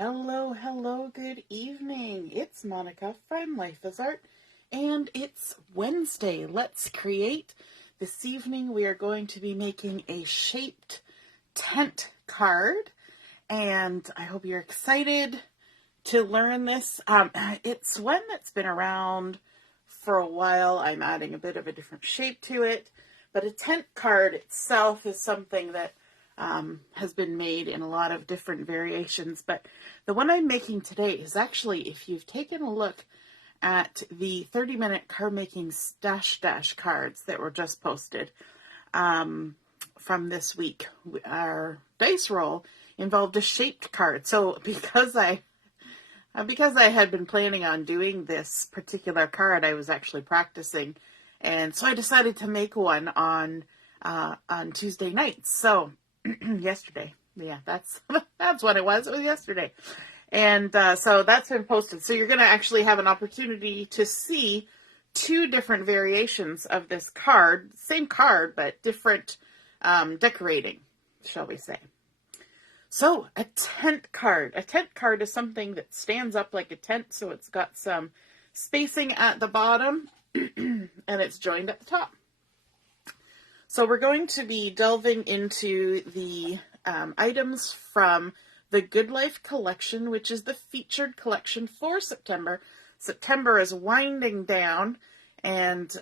Hello, hello, good evening. It's Monica from Life is Art, and it's Wednesday. Let's create. This evening we are going to be making a shaped tent card, and I hope you're excited to learn this. It's one that's been around for a while. I'm adding a bit of a different shape to it, but a tent card itself is something that has been made in a lot of different variations, but the one I'm making today is actually, if you've taken a look at the 30-minute card making dash cards that were just posted from this week, our dice roll involved a shaped card. So because I had been planning on doing this particular card, I was actually practicing, and so I decided to make one on Tuesday nights. So yesterday. Yeah, that's what it was. It was yesterday. And so that's been posted. So you're going to actually have an opportunity to see two different variations of this card. Same card, but different decorating, shall we say. So a tent card. A tent card is something that stands up like a tent. So it's got some spacing at the bottom and it's joined at the top. So we're going to be delving into the items from the Good Life collection, which is the featured collection for September. September is winding down, and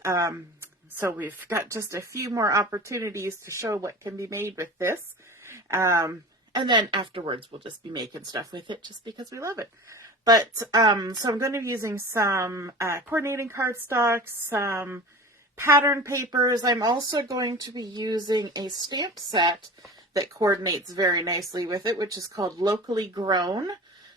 so we've got just a few more opportunities to show what can be made with this. And then afterwards, we'll just be making stuff with it just because we love it. But so I'm going to be using some coordinating cardstock, some pattern papers. I'm also going to be using a stamp set that coordinates very nicely with it, which is called Locally Grown.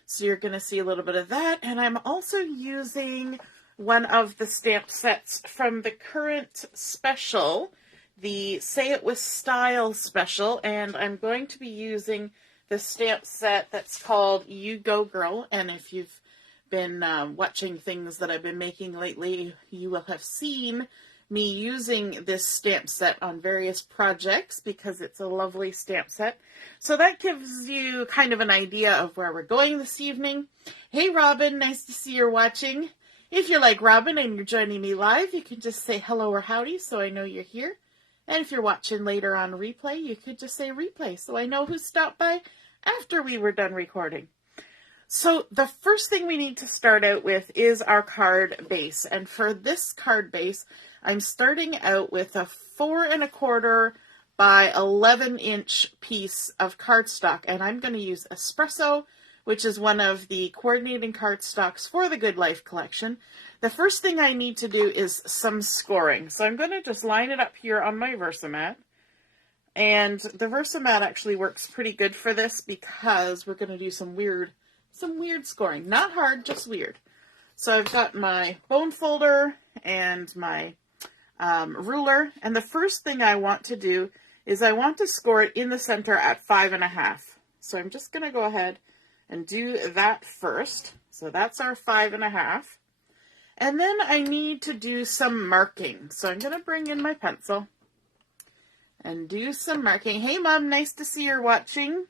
So you're going to see a little bit of that. And I'm also using one of the stamp sets from the current special, the Say It With Style special. And I'm going to be using the stamp set that's called You Go Girl. And if you've been watching things that I've been making lately, you will have seen me using this stamp set on various projects because it's a lovely stamp set. So that gives you kind of an idea of where we're going this evening. Hey Robin, nice to see you're watching. If you're like Robin and you're joining me live, you can just say hello or howdy so I know you're here. And if you're watching later on replay, you could just say replay so I know who stopped by after we were done recording. So the first thing we need to start out with is our card base. And for this card base, I'm starting out with a 4 1/4 by 11 inch piece of cardstock. And I'm going to use Espresso, which is one of the coordinating cardstocks for the Good Life collection. The first thing I need to do is some scoring. So I'm going to just line it up here on my Versamat. And the Versamat actually works pretty good for this because we're going to do some weird scoring. Not hard, just weird. So I've got my bone folder and my ruler. And the first thing I want to do is I want to score it in the center at 5 1/2. So I'm just going to go ahead and do that first. So that's our 5 1/2. And then I need to do some marking. So I'm going to bring in my pencil and do some marking. Hey Mom, nice to see you're watching.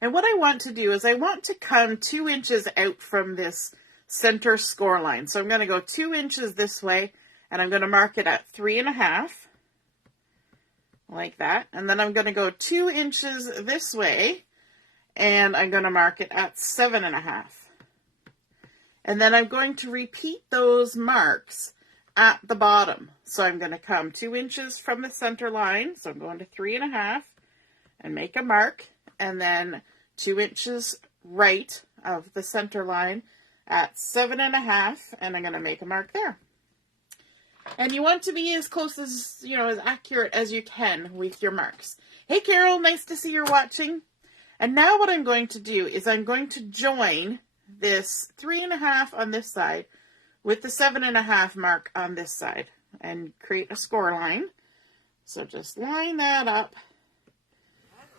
And what I want to do is I want to come 2 inches out from this center score line. So I'm going to go 2 inches this way, and I'm going to mark it at 3 1/2, like that. And then I'm going to go 2 inches this way, and I'm going to mark it at 7 1/2. And then I'm going to repeat those marks at the bottom. So I'm going to come 2 inches from the center line. So I'm going to 3 1/2 and make a mark. And then 2 inches right of the center line at 7 1/2, and I'm going to make a mark there. And you want to be as close as, as accurate as you can with your marks. Hey Carol, nice to see you're watching. And now what I'm going to do is I'm going to join this 3 1/2 on this side with the 7 1/2 mark on this side and create a score line. So just line that up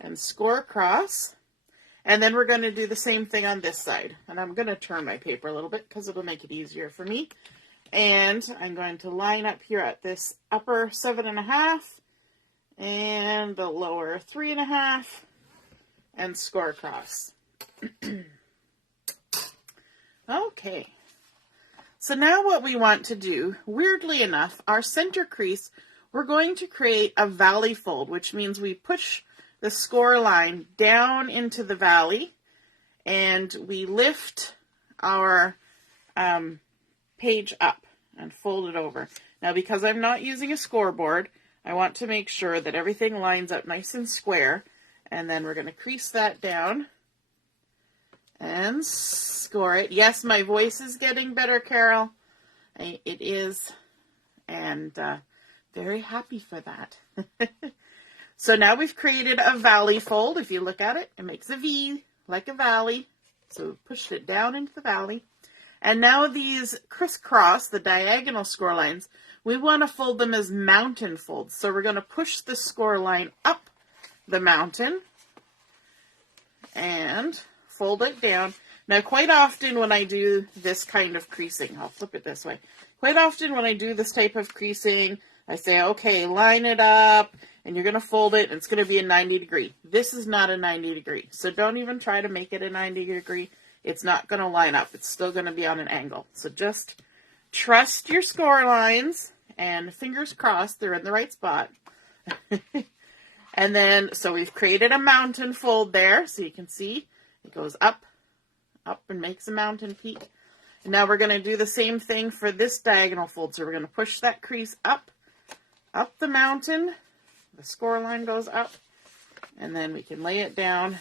and score across. And then we're going to do the same thing on this side. And I'm going to turn my paper a little bit because it'll make it easier for me. And I'm going to line up here at this upper 7 1/2 and the lower 3 1/2 and score across. Okay. So now what we want to do, weirdly enough, our center crease, we're going to create a valley fold, which means we push the score line down into the valley and we lift our page up and fold it over. Now, because I'm not using a scoreboard, I want to make sure that everything lines up nice and square, and then we're going to crease that down and score it. Yes, my voice is getting better, Carol. It is, and very happy for that. So now we've created a valley fold. If you look at it, it makes a V like a valley. So we pushed it down into the valley. And now these crisscross, the diagonal score lines, we want to fold them as mountain folds. So we're going to push the score line up the mountain and fold it down. Now, quite often when I do this kind of creasing, I'll flip it this way. Quite often when I do this type of creasing, I say, okay, line it up, and you're going to fold it, and it's going to be a 90 degree. This is not a 90 degree, so don't even try to make it a 90 degree. It's not going to line up. It's still going to be on an angle. So just trust your score lines, and fingers crossed they're in the right spot. And then, so we've created a mountain fold there, so you can see it goes up, up, and makes a mountain peak. And now we're going to do the same thing for this diagonal fold. So we're going to push that crease up the mountain. The score line goes up, and then we can lay it down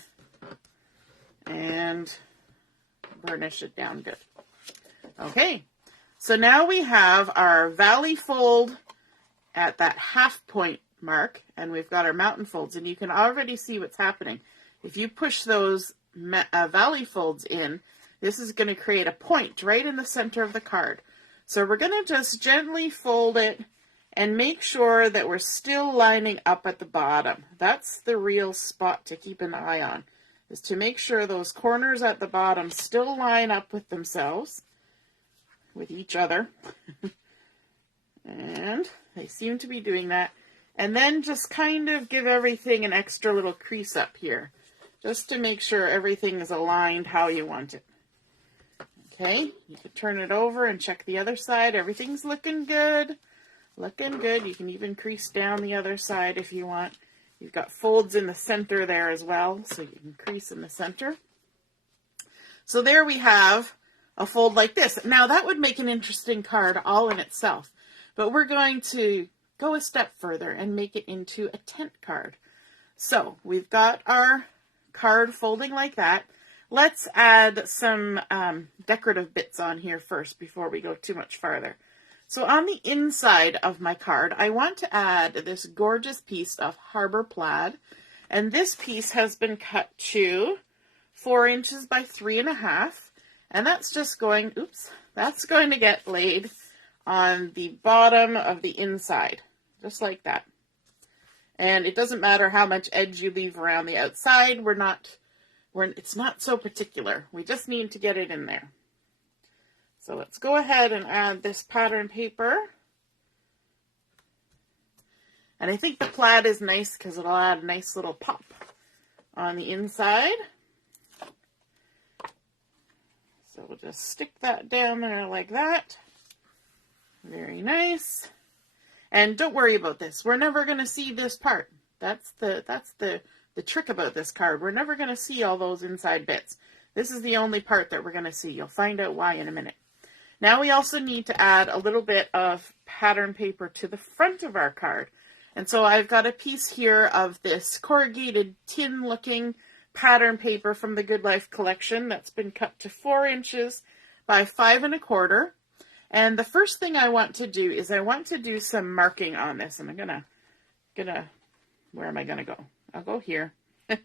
and burnish it down good. Okay, so now we have our valley fold at that half point mark, and we've got our mountain folds, and you can already see what's happening. If you push those valley folds in, this is going to create a point right in the center of the card. So we're going to just gently fold it and make sure that we're still lining up at the bottom. That's the real spot to keep an eye on, is to make sure those corners at the bottom still line up with themselves, with each other. And they seem to be doing that. And then just kind of give everything an extra little crease up here, just to make sure everything is aligned how you want it. Okay, you can turn it over and check the other side. Everything's looking good. Looking good. You can even crease down the other side if you want. You've got folds in the center there as well, so you can crease in the center. So there we have a fold like this. Now that would make an interesting card all in itself, but we're going to go a step further and make it into a tent card. So we've got our card folding like that. Let's add some decorative bits on here first before we go too much farther. So on the inside of my card, I want to add this gorgeous piece of Harbour plaid. And this piece has been cut to 4 inches by 3.5. And that's just going, that's going to get laid on the bottom of the inside, just like that. And it doesn't matter how much edge you leave around the outside. It's not so particular. We just need to get it in there. So let's go ahead and add this pattern paper. And I think the plaid is nice because it'll add a nice little pop on the inside. So we'll just stick that down there like that. Very nice. And don't worry about this. We're never going to see this part. That's the trick about this card. We're never going to see all those inside bits. This is the only part that we're going to see. You'll find out why in a minute. Now we also need to add a little bit of pattern paper to the front of our card. And so I've got a piece here of this corrugated tin looking pattern paper from the Good Life collection that's been cut to 4 inches by 5.25. And the first thing I want to do is I want to do some marking on this. And I'm gonna, where am I gonna go? I'll go here. I'm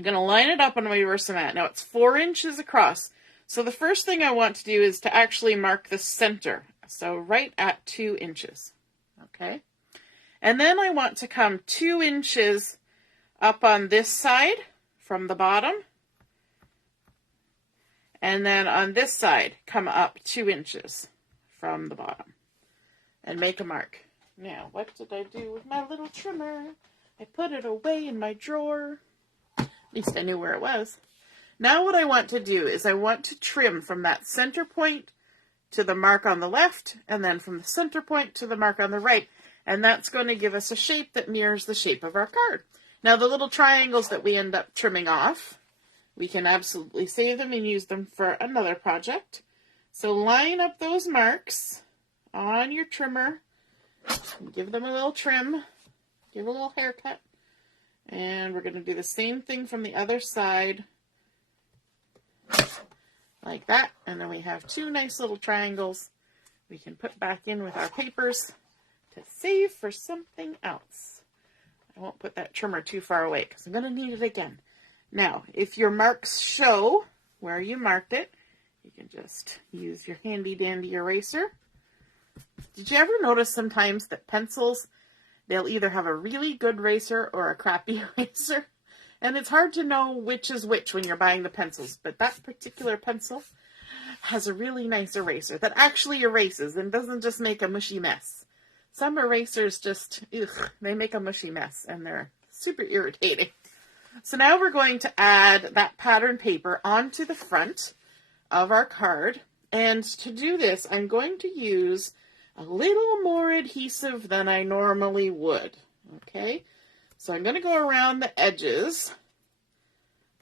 gonna line it up on my reverse mat. Now it's 4 inches across. So the first thing I want to do is to actually mark the center. So right at 2 inches. Okay. And then I want to come 2 inches up on this side from the bottom. And then on this side, come up 2 inches from the bottom and make a mark. Now, what did I do with my little trimmer? I put it away in my drawer. At least I knew where it was. Now what I want to do is I want to trim from that center point to the mark on the left, and then from the center point to the mark on the right. And that's going to give us a shape that mirrors the shape of our card. Now the little triangles that we end up trimming off, we can absolutely save them and use them for another project. So line up those marks on your trimmer, give them a little trim, give a little haircut, and we're going to do the same thing from the other side, like that. And then we have two nice little triangles we can put back in with our papers to save for something else. I won't put that trimmer too far away because I'm going to need it again. Now, if your marks show where you marked it, you can just use your handy dandy eraser. Did you ever notice sometimes that pencils, they'll either have a really good eraser or a crappy eraser? And it's hard to know which is which when you're buying the pencils, but that particular pencil has a really nice eraser that actually erases and doesn't just make a mushy mess. Some erasers just, they make a mushy mess and they're super irritating. So now we're going to add that pattern paper onto the front of our card. And to do this, I'm going to use a little more adhesive than I normally would. Okay, so I'm going to go around the edges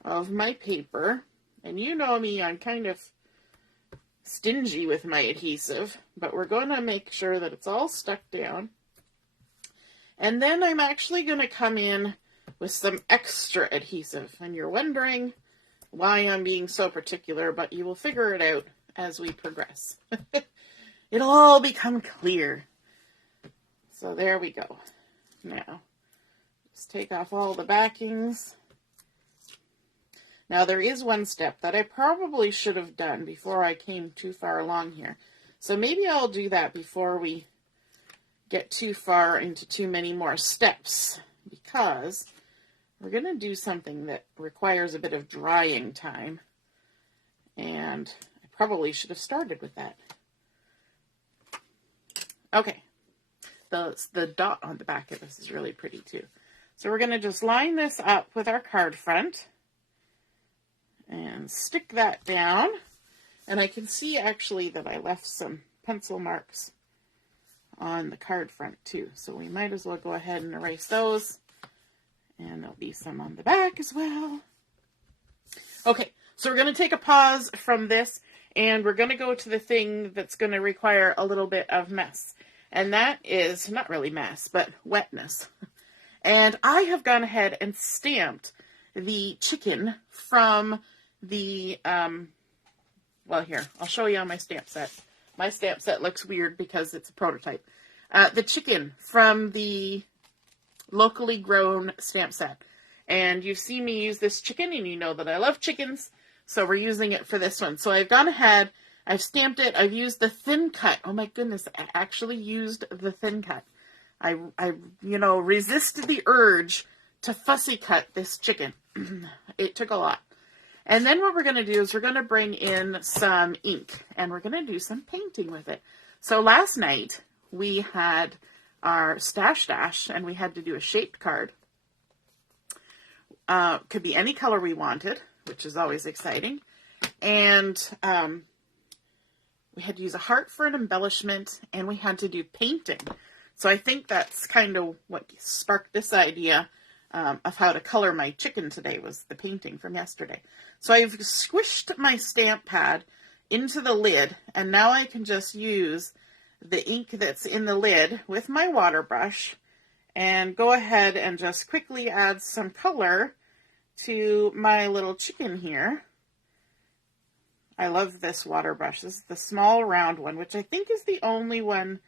of my paper. And you know me, I'm kind of stingy with my adhesive, but we're going to make sure that it's all stuck down. And then I'm actually going to come in with some extra adhesive. And you're wondering why I'm being so particular, but you will figure it out as we progress. It'll all become clear. So there we go. Now, just take off all the backings. Now there is one step that I probably should have done before I came too far along here. So maybe I'll do that before we get too far into too many more steps, because we're going to do something that requires a bit of drying time. And I probably should have started with that. Okay. The dot on the back of this is really pretty too. So we're going to just line this up with our card front and stick that down. And I can see actually that I left some pencil marks on the card front too. So we might as well go ahead and erase those. And there'll be some on the back as well. Okay, so we're going to take a pause from this and we're going to go to the thing that's going to require a little bit of mess. And that is not really mess, but wetness. And I have gone ahead and stamped the chicken from the, well, here, I'll show you on my stamp set. My stamp set looks weird because it's a prototype. The chicken from the locally grown stamp set. And you've seen me use this chicken, and you know that I love chickens, so we're using it for this one. So I've gone ahead, I've stamped it, I've used the thin cut. Oh my goodness, I actually used the thin cut. I resisted the urge to fussy cut this chicken. It took a lot. And then what we're going to do is we're going to bring in some ink, and we're going to do some painting with it. So last night we had our stash, and we had to do a shaped card. Could be any color we wanted, which is always exciting. And we had to use a heart for an embellishment, and we had to do painting. So I think that's kind of what sparked this idea of how to color my chicken today, was the painting from yesterday. So I've squished my stamp pad into the lid, and now I can just use the ink that's in the lid with my water brush and go ahead and just quickly add some color to my little chicken here. I love this water brush. This is the small round one, which I think is the only one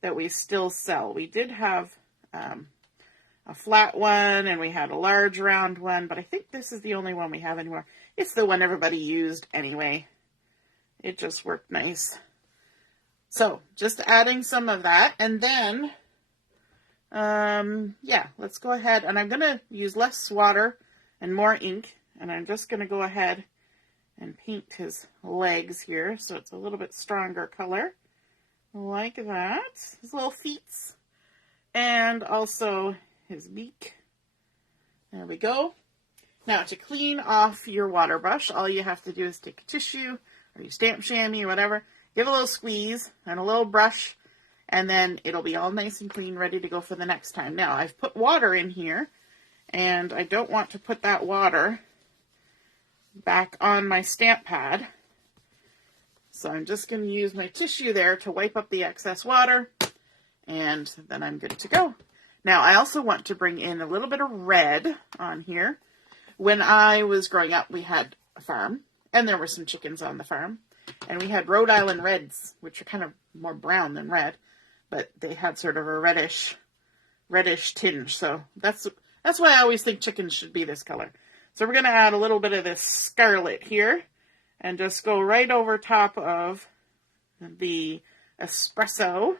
that we still sell. We did have a flat one, and we had a large round one, but I think this is the only one we have anymore. It's the one everybody used anyway. It just worked nice. So just adding some of that, and then, yeah, let's go ahead, and I'm going to use less water and more ink, and I'm just going to go ahead and paint his legs here, so it's a little bit stronger color, like that, his little feet, and also his beak. There we go. Now, to clean off your water brush, all you have to do is take a tissue or your stamp chamois or whatever, give a little squeeze and a little brush, and then it'll be all nice and clean, ready to go for the next time. Now, I've put water in here, and I don't want to put that water back on my stamp pad. So I'm just going to use my tissue there to wipe up the excess water, and then I'm good to go. Now, I also want to bring in a little bit of red on here. When I was growing up, we had a farm, and there were some chickens on the farm, and we had Rhode Island Reds, which are kind of more brown than red, but they had sort of a reddish tinge. So that's why I always think chickens should be this color. So we're going to add a little bit of this Scarlet here, and just go right over top of the Espresso.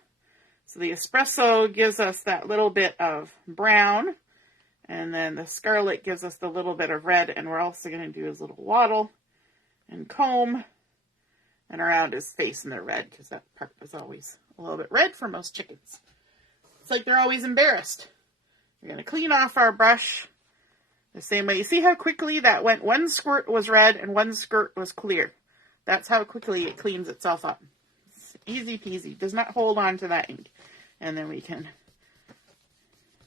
So the Espresso gives us that little bit of brown, and then the Scarlet gives us the little bit of red, and we're also going to do his little waddle and comb and around his face in the red, because that part was always a little bit red for most chickens. It's like they're always embarrassed. We're going to clean off our brush the same way. You see how quickly that went? One squirt was red and one squirt was clear. That's how quickly it cleans itself up. It's easy peasy. Does not hold on to that ink. And then we can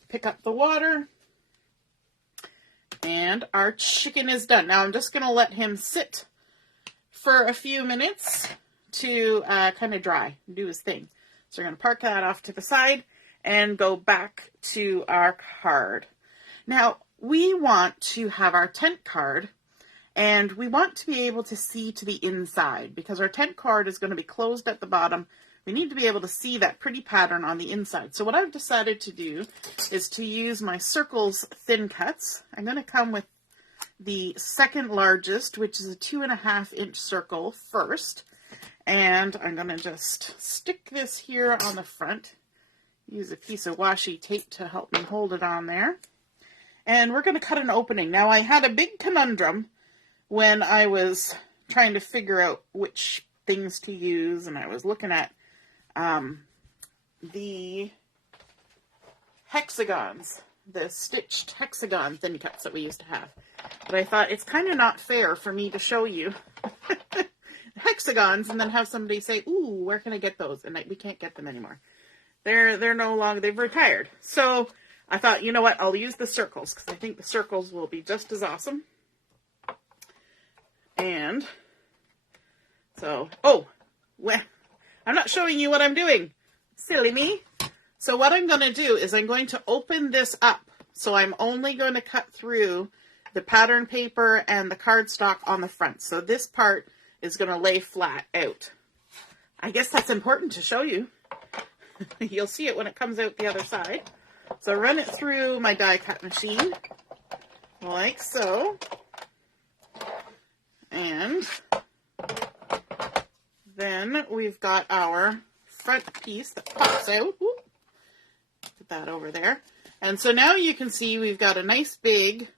pick up the water. And our chicken is done. Now I'm just going to let him sit for a few minutes to kind of dry, do his thing. So we're going to park that off to the side and go back to our card. Now, we want to have our tent card, and we want to be able to see to the inside, because our tent card is going to be closed at the bottom. We need to be able to see that pretty pattern on the inside. So what I've decided to do is to use my Circles thin cuts. I'm going to come with the second largest, which is a 2.5 inch circle first. And I'm going to just stick this here on the front. Use a piece of washi tape to help me hold it on there. And we're going to cut an opening. Now, I had a big conundrum when I was trying to figure out which things to use, and I was looking at the hexagons, the stitched hexagon thin cuts that we used to have. But I thought it's kind of not fair for me to show you hexagons and then have somebody say, "Ooh, where can I get those?" And we can't get them anymore. They're no longer, they've retired. So I thought, you know what, I'll use the circles, because I think the circles will be just as awesome. And so, well, I'm not showing you what I'm doing. Silly me. So what I'm going to do is I'm going to open this up. So I'm only going to cut through the pattern paper and the cardstock on the front. So this part is going to lay flat out. I guess that's important to show you. You'll see it when it comes out the other side. So run it through my die cut machine, like so. And then we've got our front piece that pops out. Whoop. Put that over there. And so now you can see we've got a nice big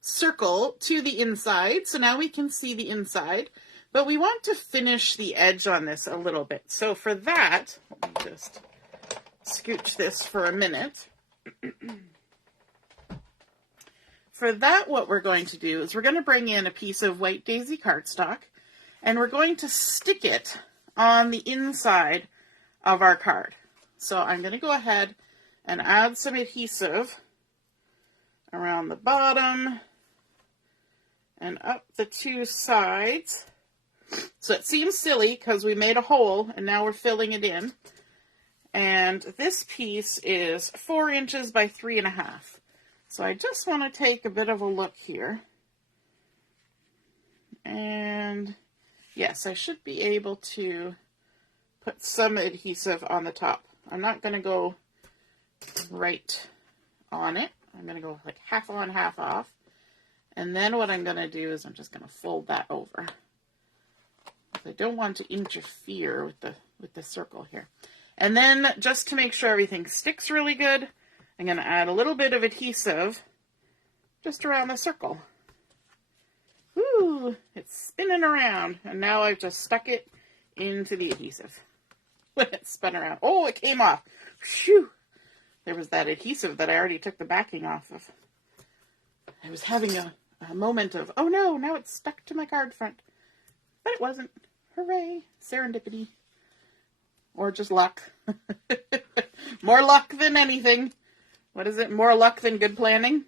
circle to the inside. So now we can see the inside. But we want to finish the edge on this a little bit. So for that, let me just scooch this for a minute. For that, what we're going to do is we're going to bring in a piece of white daisy cardstock, and we're going to stick it on the inside of our card. So I'm going to go ahead and add some adhesive around the bottom and up the two sides. So it seems silly because we made a hole and now we're filling it in. And this piece is 4 inches by 3.5. So I just want to take a bit of a look here. And yes, I should be able to put some adhesive on the top. I'm not going to go right on it. I'm going to go like half on, half off. And then what I'm going to do is I'm just going to fold that over. I don't want to interfere with the circle here. And then, just to make sure everything sticks really good, I'm going to add a little bit of adhesive just around the circle. Ooh, it's spinning around. And now I've just stuck it into the adhesive. When it spun around. Oh, it came off. Phew. There was that adhesive that I already took the backing off of. I was having a a moment of, oh no, now it's stuck to my card front. But it wasn't. Hooray. Serendipity. Or just luck. More luck than anything. What is it? More luck than good planning?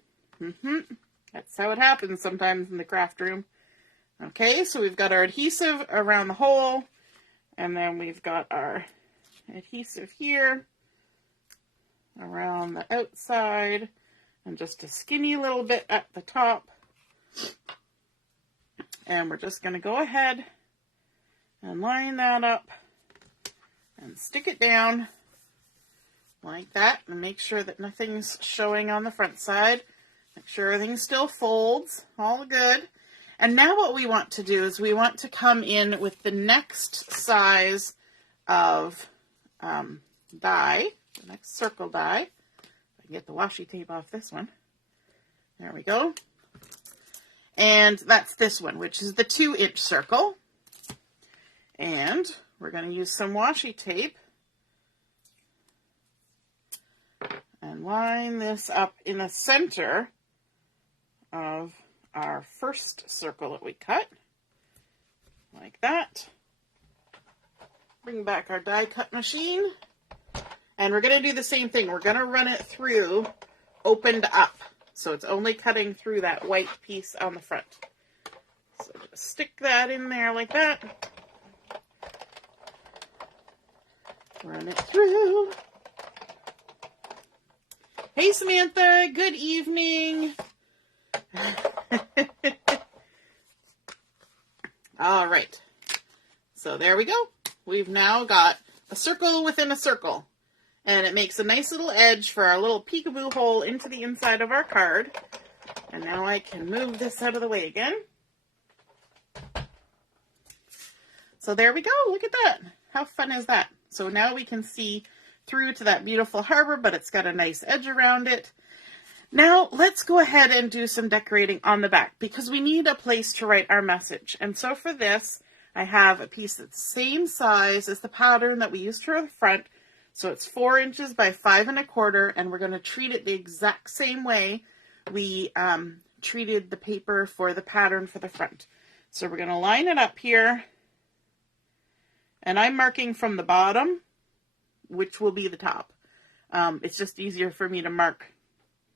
That's how it happens sometimes in the craft room. Okay, so we've got our adhesive around the hole. And then we've got our adhesive here around the outside. And just a skinny little bit at the top. And we're just going to go ahead and line that up and stick it down like that, and make sure that nothing's showing on the front side. Make sure everything still folds, all good. And now what we want to do is we want to come in with the next size of die, the next circle die. I can get the washi tape off this one. There we go. And that's this one, which is the 2-inch circle. And we're going to use some washi tape and line this up in the center of our first circle that we cut, like that. Bring back our die cut machine, and we're going to do the same thing. We're going to run it through opened up, so it's only cutting through that white piece on the front. So just stick that in there like that. Run it through. Hey Samantha, good evening. All right. So there we go. We've now got a circle within a circle. And it makes a nice little edge for our little peekaboo hole into the inside of our card. And now I can move this out of the way again. So there we go. Look at that. How fun is that? So now we can see through to that beautiful harbor, but it's got a nice edge around it. Now let's go ahead and do some decorating on the back, because we need a place to write our message. And so for this, I have a piece that's the same size as the pattern that we used for the front. So it's 4 inches by 5 1/4, and we're going to treat it the exact same way we treated the paper for the pattern for the front. So we're going to line it up here, and I'm marking from the bottom, which will be the top. It's just easier for me to mark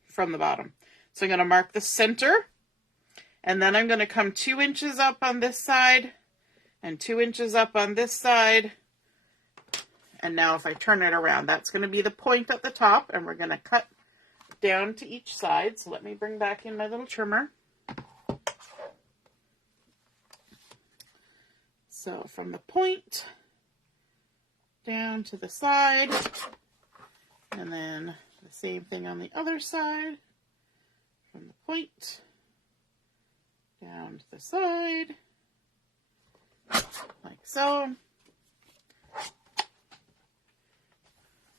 from the bottom. So I'm going to mark the center, and then I'm going to come 2 inches up on this side, and 2 inches up on this side. And now if I turn it around, that's going to be the point at the top, and we're going to cut down to each side. So let me bring back in my little trimmer. So from the point down to the side, and then the same thing on the other side, from the point down to the side, like so.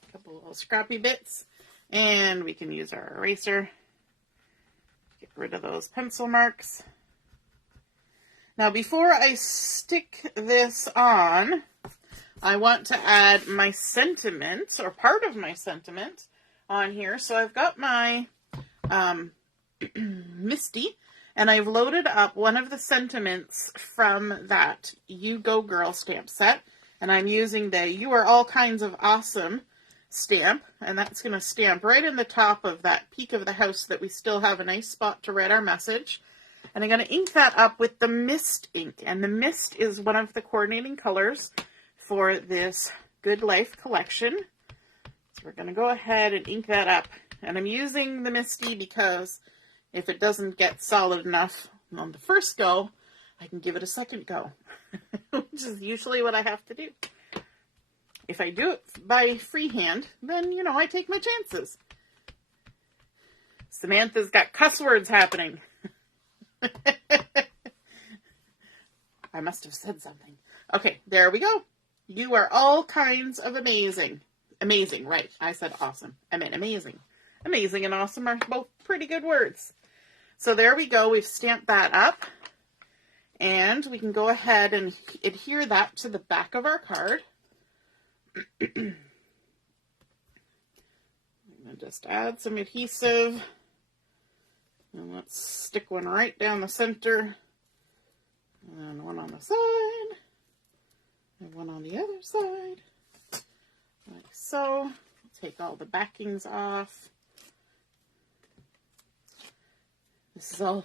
A couple little scrappy bits, and we can use our eraser, get rid of those pencil marks. Now before I stick this on, I want to add my sentiment, or part of my sentiment, on here. So I've got my Misty, and I've loaded up one of the sentiments from that You Go Girl stamp set, and I'm using the You Are All Kinds of Awesome stamp, and that's going to stamp right in the top of that peak of the house that we still have a nice spot to write our message. And I'm going to ink that up with the Mist ink, and the Mist is one of the coordinating colors for this Good Life collection. So we're going to go ahead and ink that up. And I'm using the Misty because if it doesn't get solid enough on the first go, I can give it a second go, which is usually what I have to do. If I do it by freehand, then, you know, I take my chances. Samantha's got cuss words happening. I must have said something. Okay, there we go. You are all kinds of amazing. Amazing, right. I said awesome. I meant amazing. Amazing and awesome are both pretty good words. So there we go. We've stamped that up. And we can go ahead and adhere that to the back of our card. I'm going to just add some adhesive And let's stick one right down the center, and one on the side, and one on the other side, like so. Take all the backings off. This is all,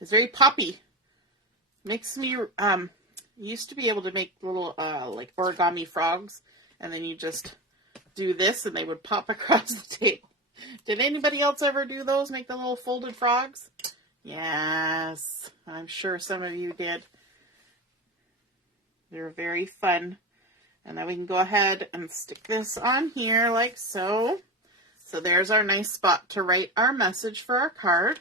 it's very poppy. Makes me, used to be able to make little, like origami frogs, and then you just do this and they would pop across the table. Did anybody else ever do those, make the little folded frogs? Yes, I'm sure some of you did. They're very fun. And then we can go ahead and stick this on here like so. So there's our nice spot to write our message for our card.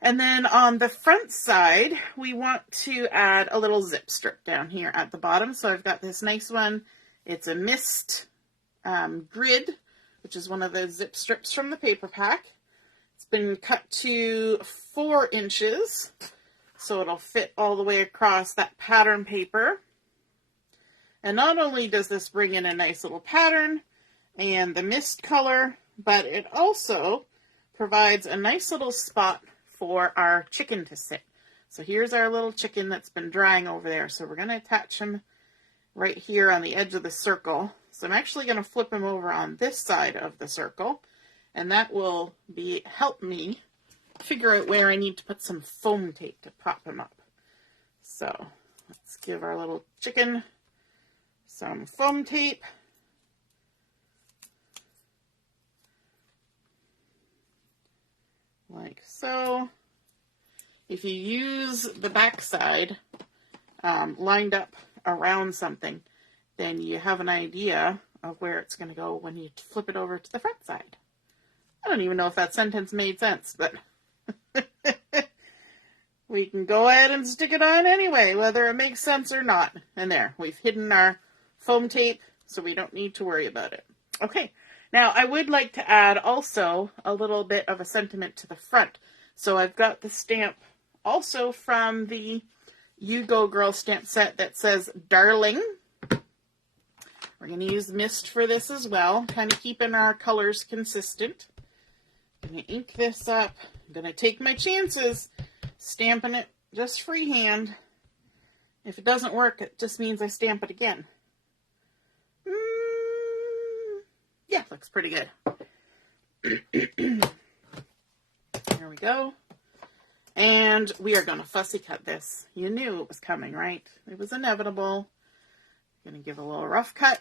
And then on the front side, we want to add a little zip strip down here at the bottom. So I've got this nice one. It's a mist grid, which is one of the zip strips from the paper pack. It's been cut to 4 inches, so it'll fit all the way across that pattern paper. And not only does this bring in a nice little pattern and the mist color, but it also provides a nice little spot for our chicken to sit. So here's our little chicken that's been drying over there. So we're going to attach him right here on the edge of the circle. So I'm actually going to flip him over on this side of the circle, and that will help me figure out where I need to put some foam tape to prop him up. So let's give our little chicken some foam tape. Like so. If you use the back side lined up around something, then you have an idea of where it's going to go when you flip it over to the front side. I don't even know if that sentence made sense, but we can go ahead and stick it on anyway, whether it makes sense or not. And there, we've hidden our foam tape, so we don't need to worry about it. Okay, now I would like to add also a little bit of a sentiment to the front. So I've got the stamp also from the You Go Girl stamp set that says Darling. We're going to use mist for this as well, kind of keeping our colors consistent. I'm going to ink this up. I'm going to take my chances stamping it just freehand. If it doesn't work, it just means I stamp it again. Yeah, looks pretty good. There we go. And we are going to fussy cut this. You knew it was coming, right? It was inevitable. Going to give a little rough cut.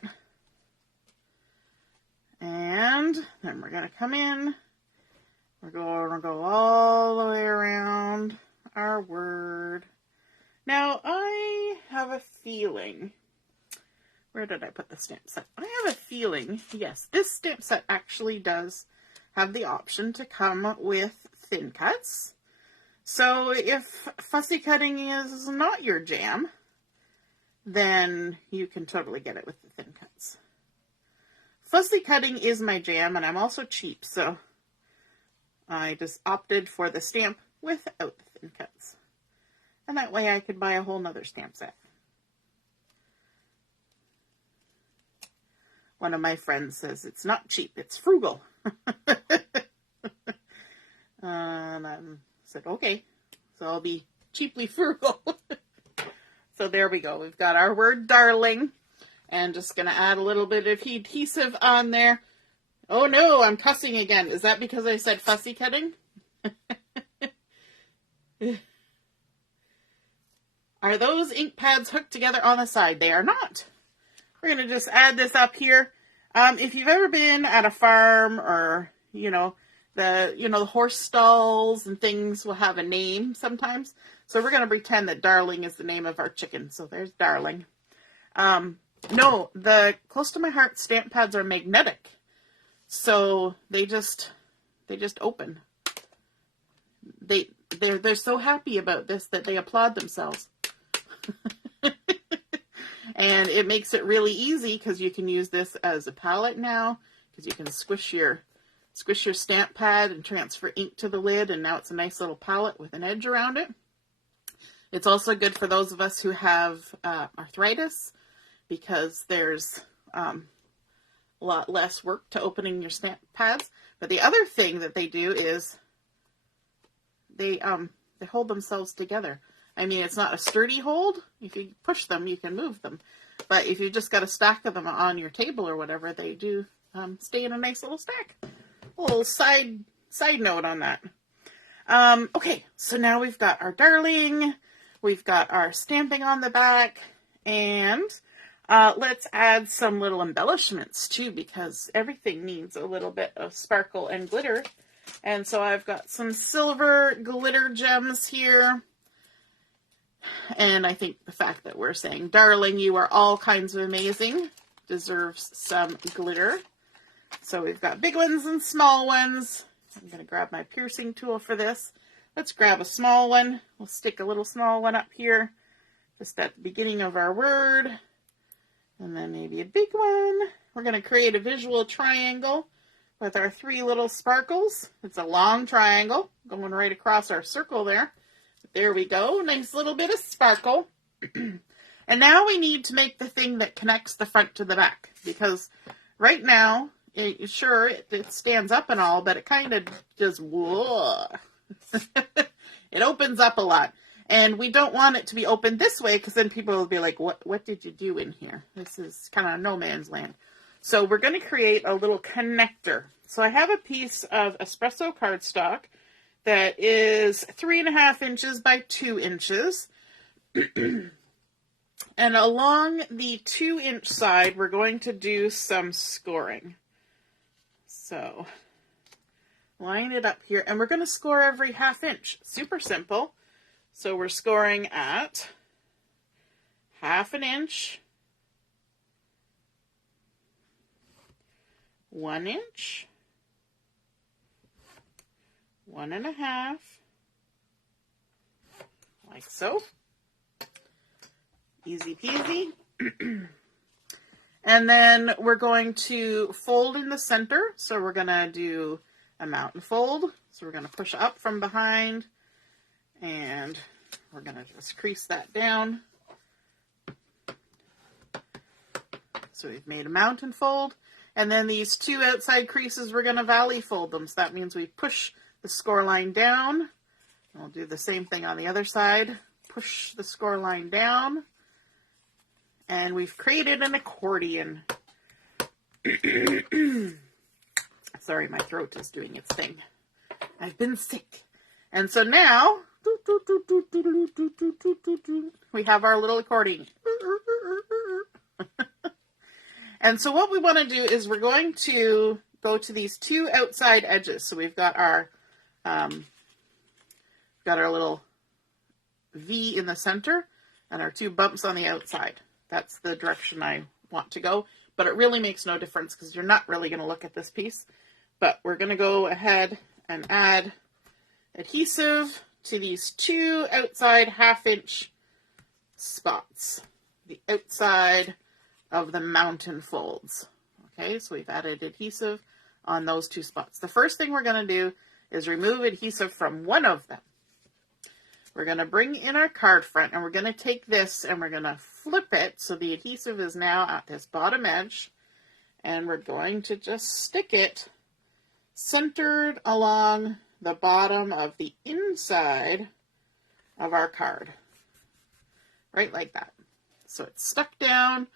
And then we're going to come in. We're going to go all the way around our word. Now, I have a feeling. Where did I put the stamp set? I have a feeling, yes, this stamp set actually does have the option to come with thin cuts. So if fussy cutting is not your jam, then you can totally get it with the thin cuts. Fussy cutting is my jam, and I'm also cheap, so I just opted for the stamp without the thin cuts. And that way I could buy a whole nother stamp set. One of my friends says it's not cheap, it's frugal. And I said, okay, so I'll be cheaply frugal. So there we go. We've got our word darling. And just going to add a little bit of adhesive on there. Oh no, I'm cussing again. Is that because I said fussy cutting? Are those ink pads hooked together on the side? They are not. We're going to just add this up here. If you've ever been at a farm or, the horse stalls and things will have a name sometimes. So we're going to pretend that Darling is the name of our chicken. So there's Darling. No, the Close to My Heart stamp pads are magnetic. So they just open. They're so happy about this that they applaud themselves. And it makes it really easy because you can use this as a palette now, because you can squish your stamp pad and transfer ink to the lid, and now it's a nice little palette with an edge around it. It's also good for those of us who have arthritis, because there's a lot less work to opening your stamp pads. But the other thing that they do is they hold themselves together. I mean, it's not a sturdy hold. If you push them, you can move them. But if you just got a stack of them on your table or whatever, they do stay in a nice little stack. A little side note on that. Okay, so now we've got our darling. We've got our stamping on the back. And let's add some little embellishments too, because everything needs a little bit of sparkle and glitter. And so I've got some silver glitter gems here. And I think the fact that we're saying, darling, you are all kinds of amazing, deserves some glitter. So we've got big ones and small ones. I'm going to grab my piercing tool for this. Let's grab a small one. We'll stick a little small one up here, just at the beginning of our word. And then maybe a big one. We're going to create a visual triangle with our 3 little sparkles. It's a long triangle going right across our circle there. There we go. Nice little bit of sparkle. And now we need to make the thing that connects the front to the back. Because right now, it stands up and all, but it kind of just, whoa. It opens up a lot. And we don't want it to be open this way, because then people will be like, what did you do in here? This is kind of no man's land. So we're going to create a little connector. So I have a piece of Espresso cardstock that is 3.5 inches by 2 inches. And along the 2-inch side, we're going to do some scoring. So line it up here, and we're going to score every 1/2 inch. Super simple. So we're scoring at 1/2 inch, 1 inch, 1.5, like so. Easy peasy. And then we're going to fold in the center. So we're going to do a mountain fold. So we're going to push up from behind, and we're going to just crease that down. So we've made a mountain fold. And then these 2 outside creases, we're going to valley fold them. So that means we push the score line down. We'll do the same thing on the other side. Push the score line down. And we've created an accordion. Sorry, my throat is doing its thing. I've been sick. And so now, we have our little accordion. And so what we want to do is we're going to go to these 2 outside edges. So we've got our little V in the center and our 2 bumps on the outside. That's the direction I want to go, but it really makes no difference because you're not really going to look at this piece. But we're going to go ahead and add adhesive to these 2 outside 1/2 inch spots, the outside of the mountain folds. Okay, so we've added adhesive on those 2 spots. The first thing we're going to do is remove adhesive from one of them. We're going to bring in our card front, and we're going to take this and we're going to flip it so the adhesive is now at this bottom edge, and we're going to just stick it centered along the bottom of the inside of our card. Right like that. So it's stuck down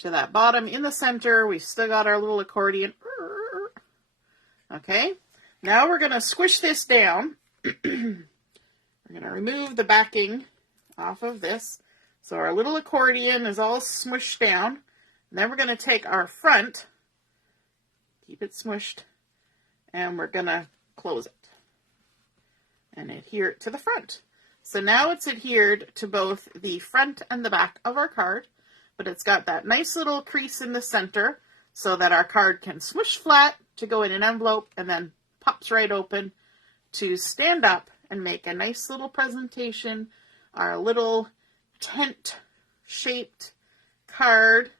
to that bottom in the center. We've still got our little accordion. Okay, now we're going to squish this down. We're going to remove the backing off of this. So our little accordion is all smushed down. And then we're going to take our front, keep it smushed, and we're going to close it and adhere it to the front. So now it's adhered to both the front and the back of our card, but it's got that nice little crease in the center so that our card can smush flat to go in an envelope and then pops right open to stand up and make a nice little presentation, our little tent-shaped card.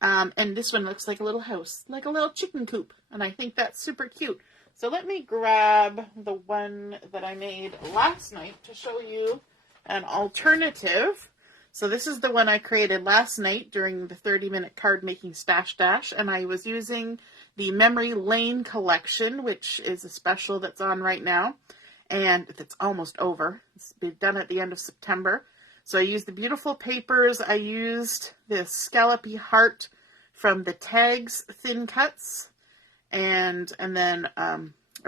And this one looks like a little house, like a little chicken coop, and I think that's super cute. So let me grab the one that I made last night to show you an alternative. So this is the one I created last night during the 30-minute card making stash dash, and I was using the Memory Lane collection, which is a special that's on right now. and it's almost over. It's been done at the end of September. So I used the beautiful papers. I used this scallopy heart from the Tags thin cuts, and then a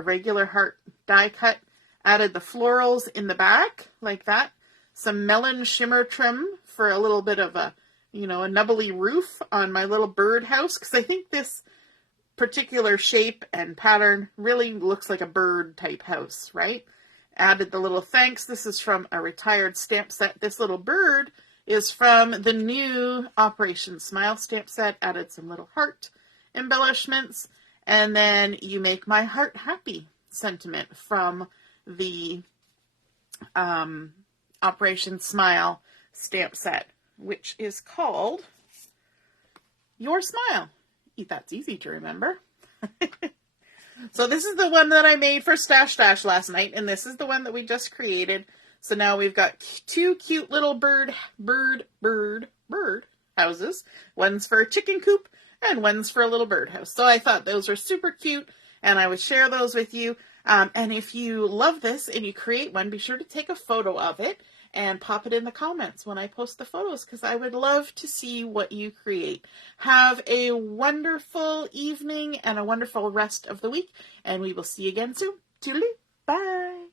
regular heart die cut. Added the florals in the back like that. Some melon shimmer trim for a little bit of a, a nubbly roof on my little birdhouse, because I think this particular shape and pattern really looks like a bird type house, right? Added the little thanks. This is from a retired stamp set. This little bird is from the new Operation Smile stamp set. Added some little heart embellishments. And then you make my heart happy sentiment from the Operation Smile stamp set, which is called Your Smile. That's easy to remember. So this is the one that I made for Stash Dash last night, and this is the one that we just created. So now we've got two cute little bird houses. One's for a chicken coop, and one's for a little birdhouse. So I thought those were super cute, and I would share those with you. And if you love this and you create one, be sure to take a photo of it and pop it in the comments when I post the photos, because I would love to see what you create. Have a wonderful evening and a wonderful rest of the week, and we will see you again soon. Toodaloo. Bye.